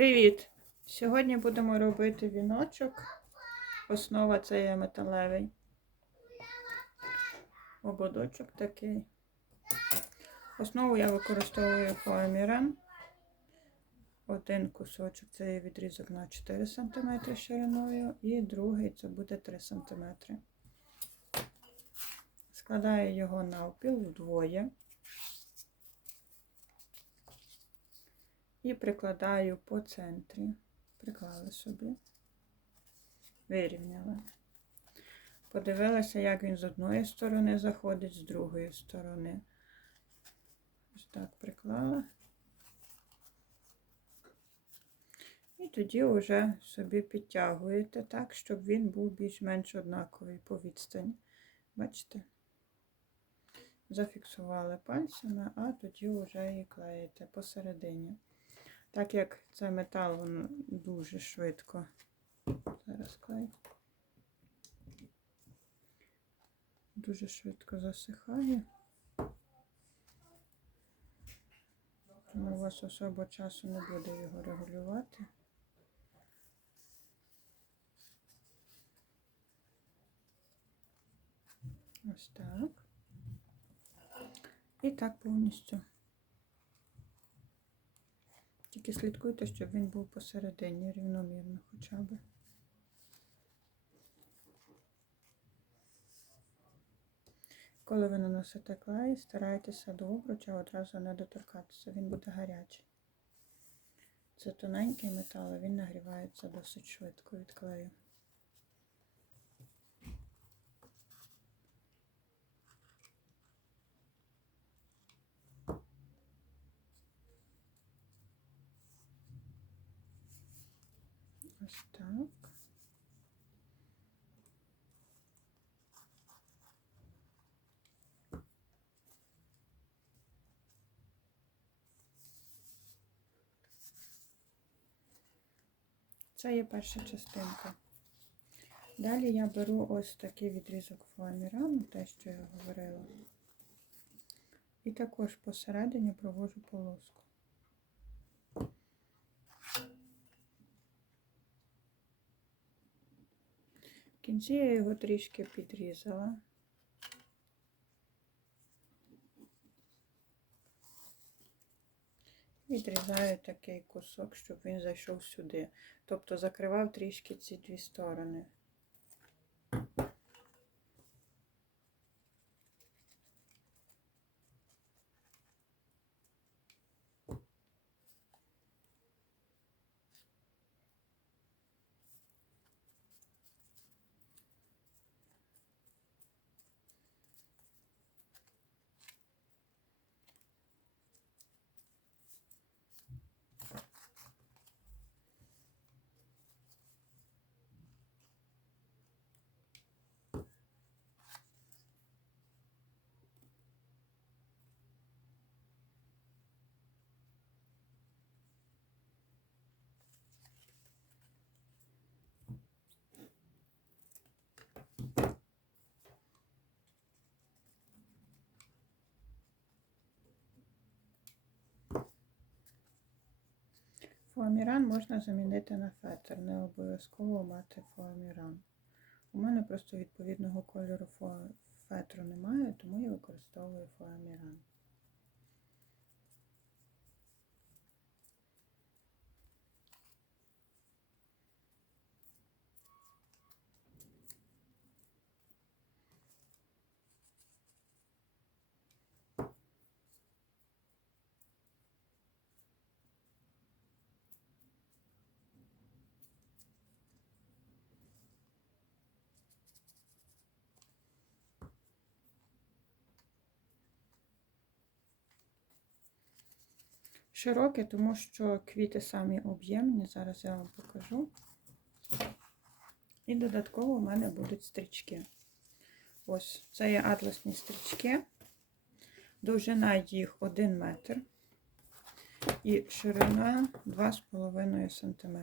Привіт! Сьогодні будемо робити віночок. Основа це є металевий. Ободочок такий. Основу я використовую фоаміран. Один кусочок це є відрізок на 4 см шириною, і другий це буде 3 см. Складаю його навпіл вдвоє. І прикладаю по центрі. Приклали собі. Вирівняла. Подивилася, як він з одної сторони заходить, з другої сторони. Ось так приклала. І тоді вже собі підтягуєте так, щоб він був більш-менш однаковий по відстані. Бачите? Зафіксували пальцями, а тоді вже і клеїте посередині. Так як це метал, він дуже швидко. Зараз клей. Дуже швидко засихає. Тому у вас особо часу не буде його регулювати. Ось так. І так повністю. Тільки слідкуйте, щоб він був посередині, рівномірно хоча б. Коли ви наносите клей, старайтеся до обруча одразу не доторкатися, він буде гарячий. Це тоненький метал, він нагрівається досить швидко від клею. Ось так. Це є перша частинка. Далі я беру ось такий відрізок фоамірану, те, що я говорила. І також посередині провожу полоску. В кінці я його трішки підрізала. Відрізаю такий кусок, щоб він зайшов сюди. Тобто закривав трішки ці дві сторони. Фоаміран можна замінити на фетр, не обов'язково мати фоаміран. У мене просто відповідного кольору фетру немає, тому я використовую фоаміран. Широке, тому що квіти самі об'ємні, зараз я вам покажу. І додатково у мене будуть стрічки. Ось, це є атласні стрічки. Довжина їх 1 метр і ширина 2,5 см.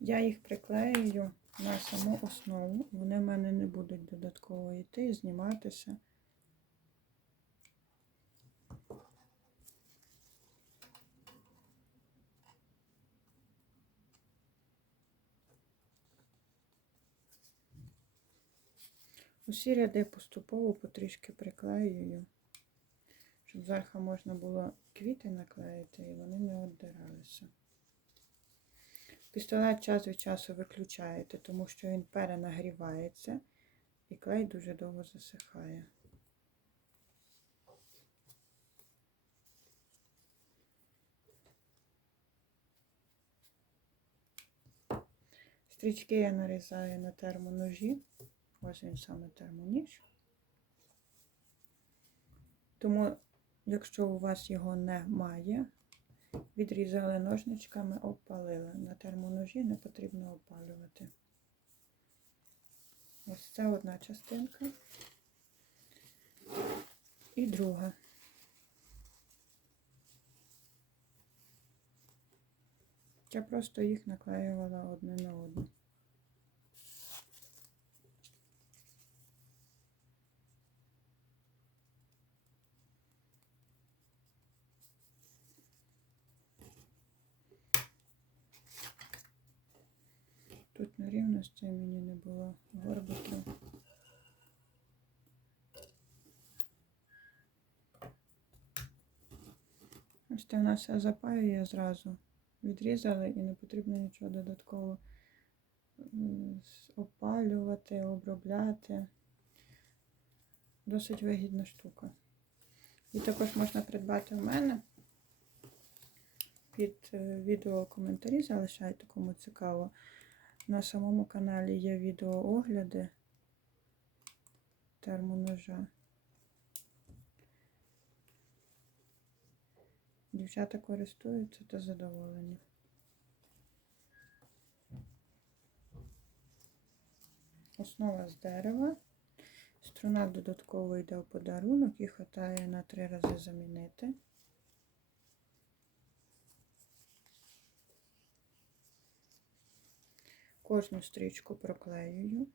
Я їх приклею на саму основу. Вони в мене не будуть додатково йти, і зніматися. Усі ряди поступово потрішки приклеюю, щоб зверху можна було квіти наклеїти і вони не віддиралися. Пістолет час від часу виключаєте, тому що він перенагрівається і клей дуже довго засихає. Стрічки я нарізаю на термоножі. Він саме термоніж. Тому, якщо у вас його немає, відрізали ножничками, обпалили. На термоножі не потрібно опалювати. Ось це одна частинка. І друга. Я просто їх наклеювала одне на одну. Тут нерівностей мені не було горбиків. Ось це в нас все запаює зразу. Відрізали і не потрібно нічого додатково опалювати, обробляти. Досить вигідна штука. І також можна придбати в мене. Під е, відео коментарі залишайте, кому цікаво. На самому каналі є відеоогляди термоножа. Дівчата користуються та задоволені. Основа з дерева. Струна додатково йде в подарунок і хватає на три рази замінити. Кожну стрічку проклеюю.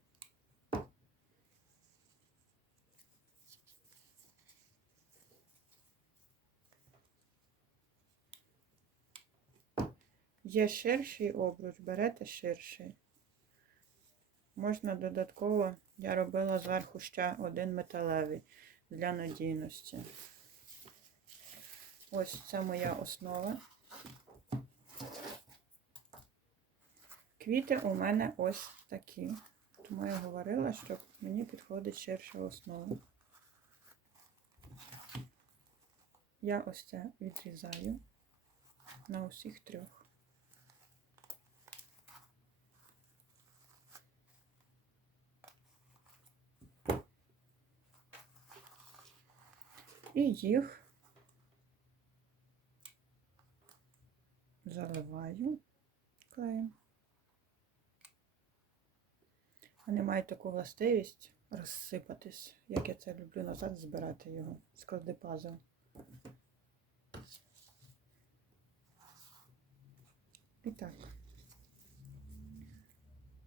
Є ширший обруч, берете ширший. Можна додатково, я робила зверху ще один металевий для надійності. Ось це моя основа. Квіти у мене ось такі. Тому я говорила, що мені підходить ширша основа. Я ось це відрізаю на усіх трьох. І їх заливаю клеєм. Вони мають таку властивість розсипатись, як я це люблю назад збирати його, склади пазл. І так.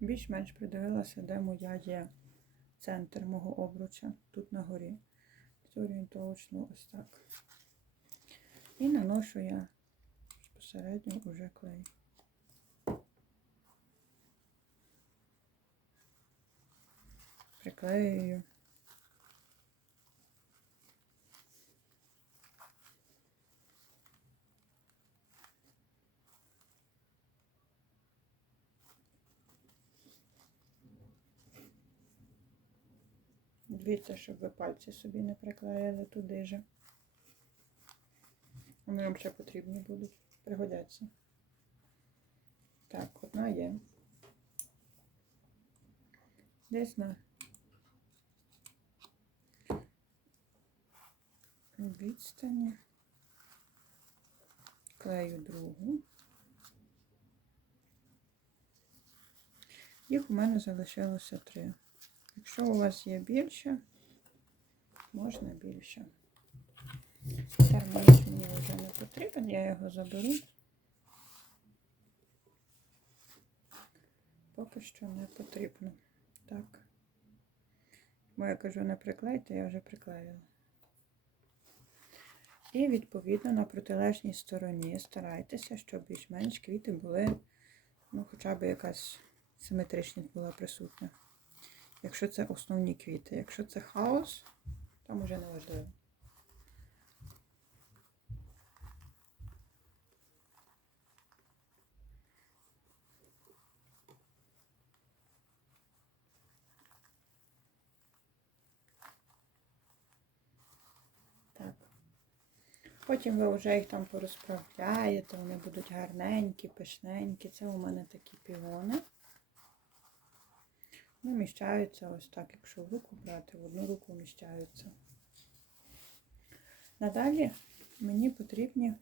Більш-менш придивилася, де моя є центр мого обруча, тут на горі. Орієнтовочно ось так. І наношу я безпосередньо уже клей. Приклеюю. Дивіться, щоб ви пальці собі не приклеїли туди же. Вони вам ще потрібні будуть. Пригодяться. Так, одна є. Десь на відстані. Клею другу. Їх у мене залишилося три. Якщо у вас є більше, можна більше. Термоніж мені вже не потрібен, я його заберу. Поки що не потрібно. Так. Бо я кажу, не приклейте, я вже приклеїла. І, відповідно, на протилежній стороні старайтеся, щоб більш-менш квіти були, ну, хоча б якась симетричність була присутня. Якщо це основні квіти. Якщо це хаос, там уже не важливо. Так. Потім ви вже їх там порозправляєте, вони будуть гарненькі, пишненькі. Це у мене такі піони. Ну, вміщаються ось так, якщо в руку брати, в одну руку вміщаються. Надалі мені потрібні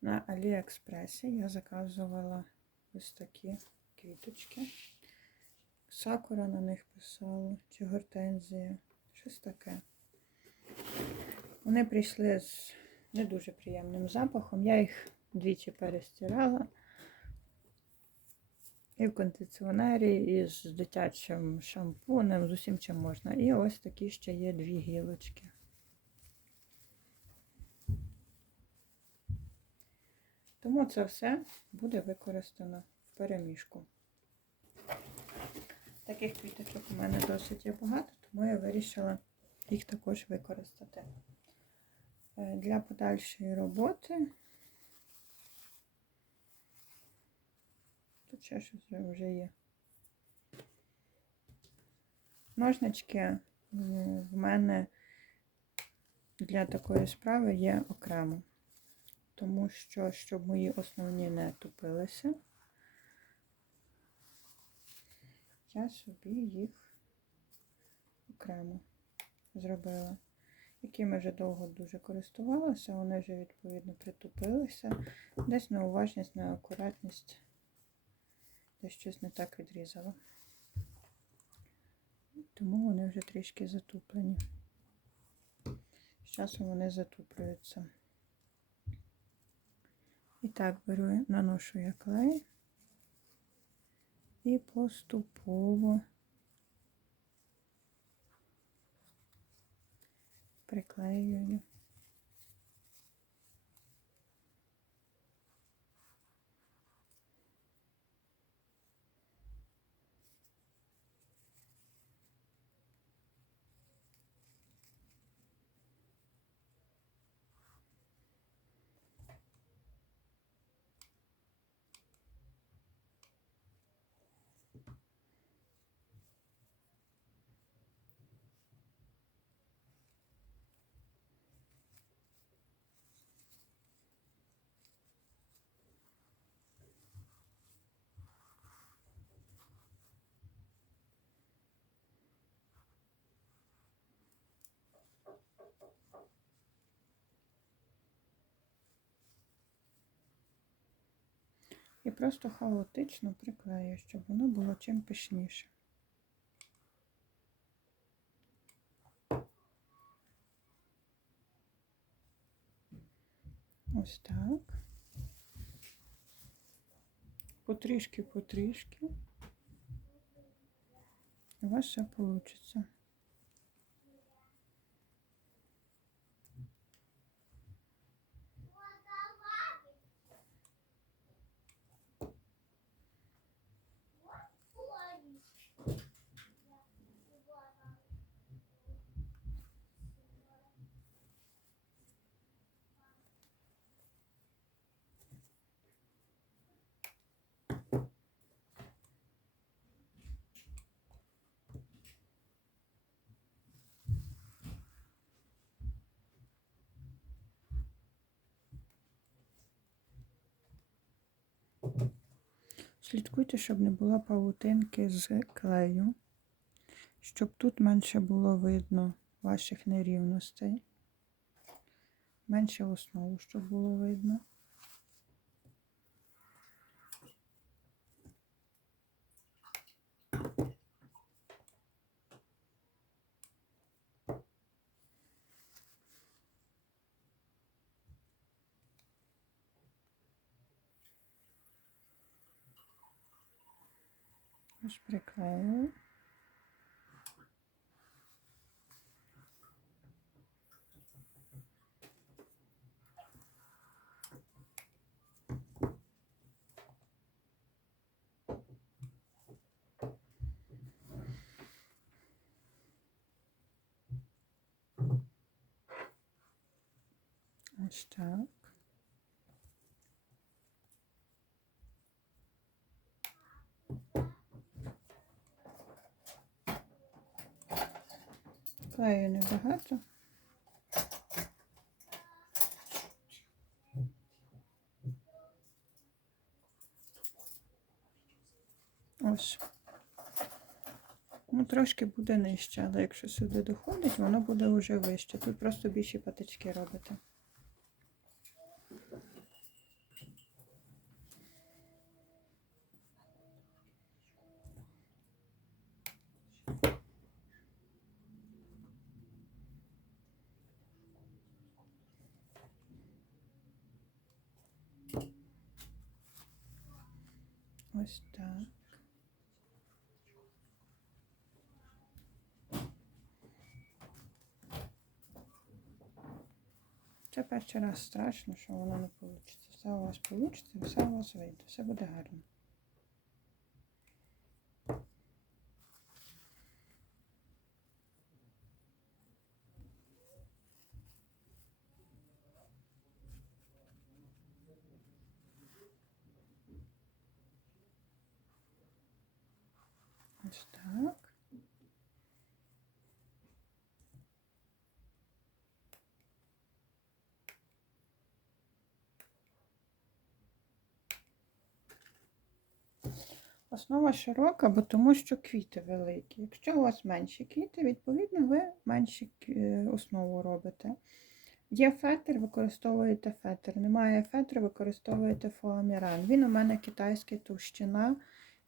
на Аліекспресі я заказувала ось такі квіточки. Сакура на них писала, чи гортензія, щось таке. Вони прийшли з не дуже приємним запахом. Я їх двічі перестирала. І в кондиціонері, і з дитячим шампунем, з усім чим можна. І ось такі ще є дві гілочки. Тому це все буде використано в переміжку. Таких квіточок у мене досить є багато, тому я вирішила їх також використати. Е, Для подальшої роботи. Тут ще щось вже є. Ножнички в мене для такої справи є окремо, тому що, щоб мої основні не тупилися, я собі їх окремо зробила. Якими вже довго дуже користувалася, вони вже відповідно притупилися. Десь неуважність, неакуратність, десь щось не так відрізала. Тому вони вже трішки затуплені. З часом вони затуплюються. І так, беру, наношу я клей і поступово приклеюю. І просто хаотично приклею, щоб воно було чим пишніше. Ось так. Потрішки, потрішки. У вас все вийде. Слідкуйте, щоб не було павутинки з клею, щоб тут менше було видно ваших нерівностей. Менше основу, щоб було видно. теж приклеїли. Ще. Клею небагато. Ось. Ну, трошки буде нижче, але якщо сюди доходить, воно буде вже вище. Тут просто більші патички робите. Ось так. Це перший раз страшно, що воно не вийде. Все у вас вийде, все у вас вийде, все буде гарно. Ось так. Основа широка, бо тому що квіти великі. Якщо у вас менші квіти, відповідно, ви менші е, основу робите. Є фетр, використовуєте фетр. Немає фетру, використовуєте фоаміран. Він у мене китайська товщина,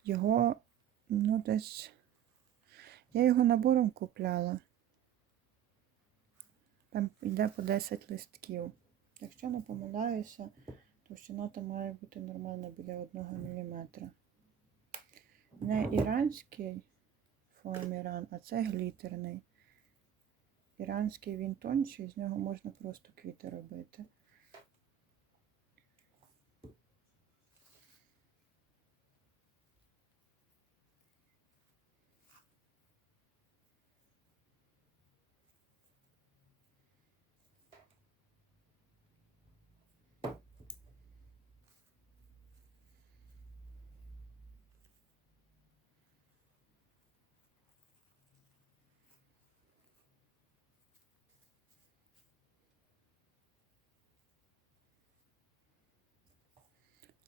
його, ну, десь. Я його набором купляла. Там йде по 10 листків. Якщо не помиляюся, товщина там має бути нормально біля 1 мм. Не іранський фоаміран, а це глітерний. Іранський він тонший, з нього можна просто квіти робити.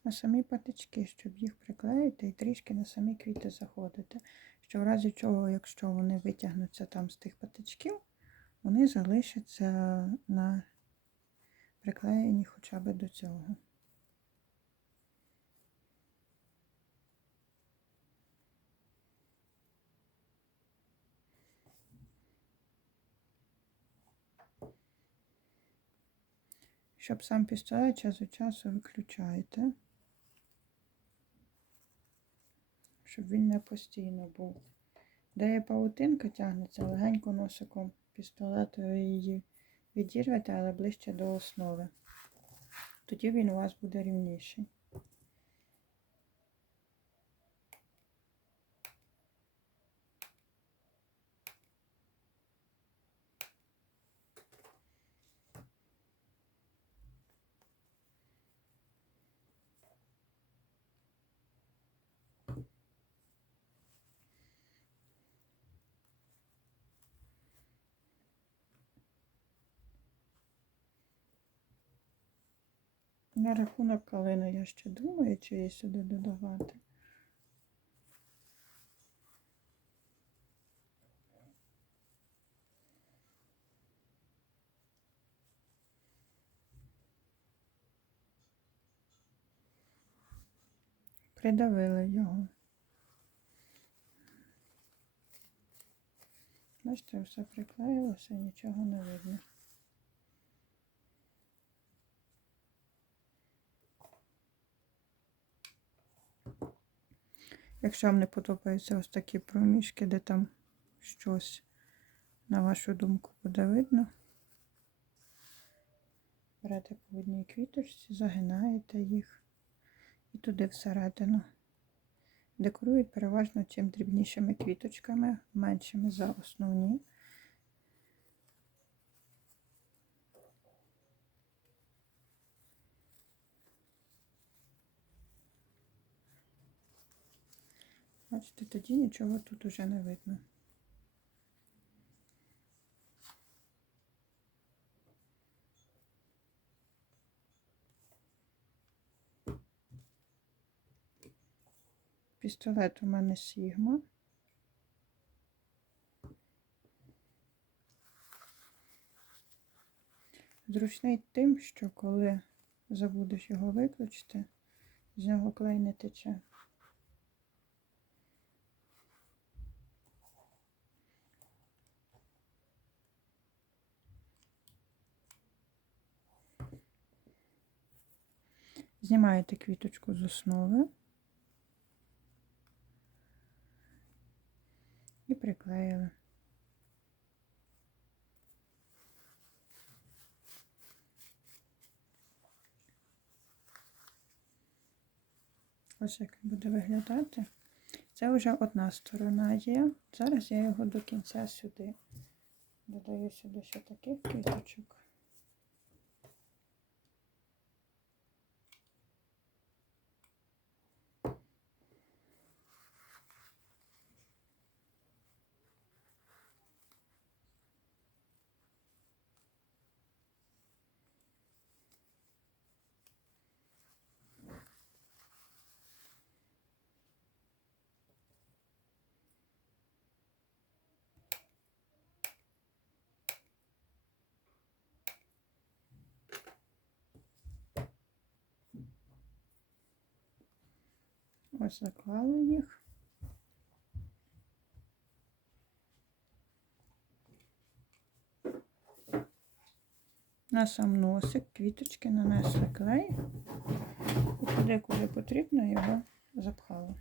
На самі патички, щоб їх приклеїти і трішки на самі квіти заходити. Що в разі чого, якщо вони витягнуться там з тих патичків, вони залишаться на приклеєні хоча б до цього. Щоб сам пістолет час від часу виключаєте. Щоб він не постійно був. Де павутинка тягнеться, легенько носиком пістолету її відірвете, але ближче до основи. Тоді він у вас буде рівніший. На рахунок калини я ще думаю, чи її сюди додавати. Придавили його. Бачите, все приклеїлося, нічого не видно. Якщо вам не подобаються ось такі проміжки, де там щось, на вашу думку, буде видно, берете по одній квіточці, загинаєте їх і туди всередину. Декорують переважно чим дрібнішими квіточками, меншими за основні. Бачите, тоді нічого тут уже не видно. Пістолет у мене Сігма. Зручний тим, що коли забудеш його виключити, з нього клей не тече. Знімаєте квіточку з основи і приклеїли. Ось як буде виглядати. Це вже одна сторона є. Зараз я його до кінця сюди. Додаю сюди ще таких квіточок. Ось заклали їх. На сам носик квіточки нанесли клей і туди, куди потрібно, його запхали.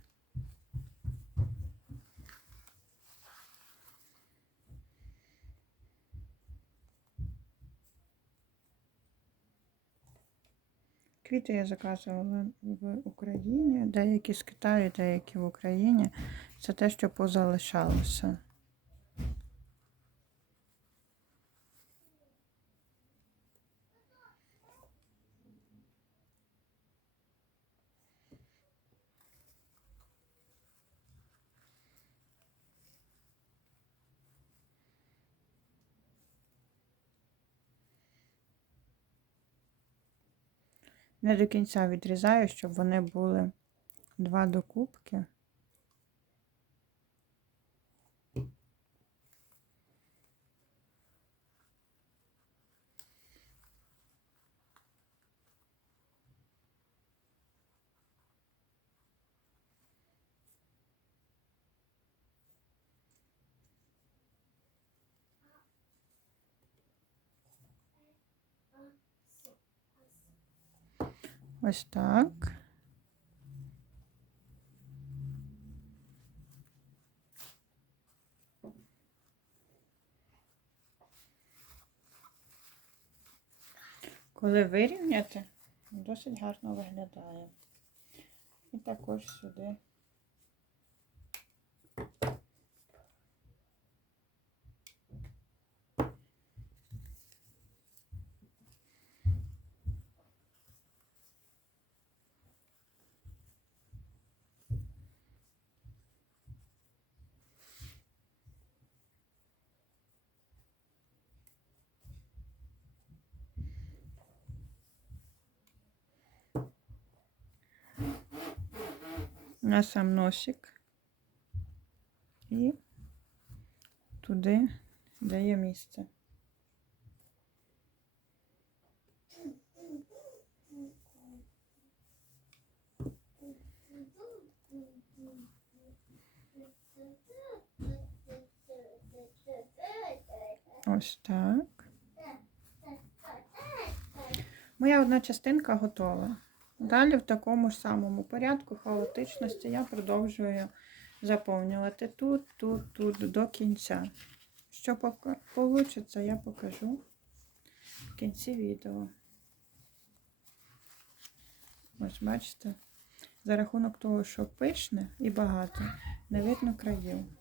Квіти я заказувала в Україні, деякі з Китаю, деякі в Україні. Це те, що позалишалося. Не до кінця відрізаю, щоб вони були два докупки. Ось так. Коли вирівняти, досить гарно виглядає. І також сюди. На сам носик і туди дає місце. Ось так. Моя одна частинка готова. Далі в такому ж самому порядку хаотичності я продовжую заповнювати тут, тут, тут до кінця. Що вийде, я покажу в кінці відео. Ось, бачите, за рахунок того, що пишне і багато, не видно країв.